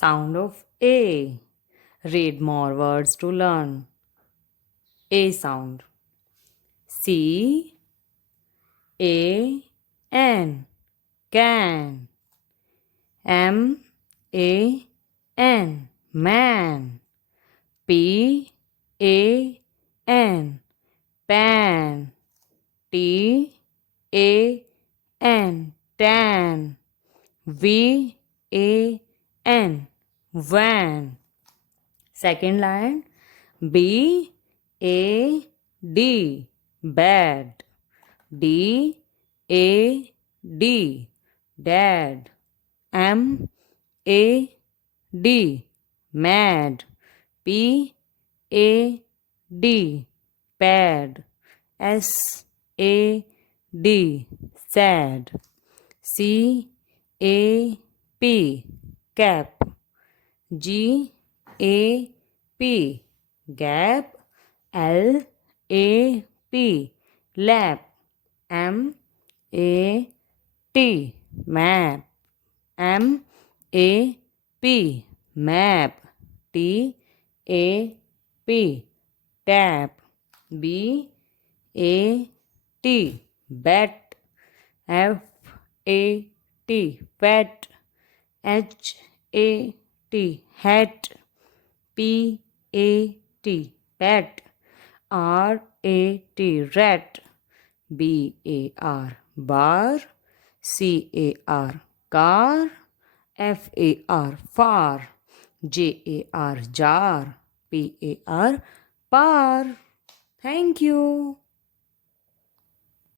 Sound of A. Read more words to learn. A sound. C A N. Can. M A N. Man. P A N. Pan. T A N. Tan. V A N. Van. Second line. B A D. Bad. D A D. Dad. M A D. Mad. P A D. Pad. S A D. Sad. C A P. Cap. G A P. Gap. L A P. Lap. M A T. Map. M A P. Map. T A P. Tap. B A T. Bat. F A T. Fat. H A T. Hat. P A T. Pet. R A T. Rat. B A R. Bar. C A R. Car. F A R. Far. J A R. Jar. P A R. Par. Thank you.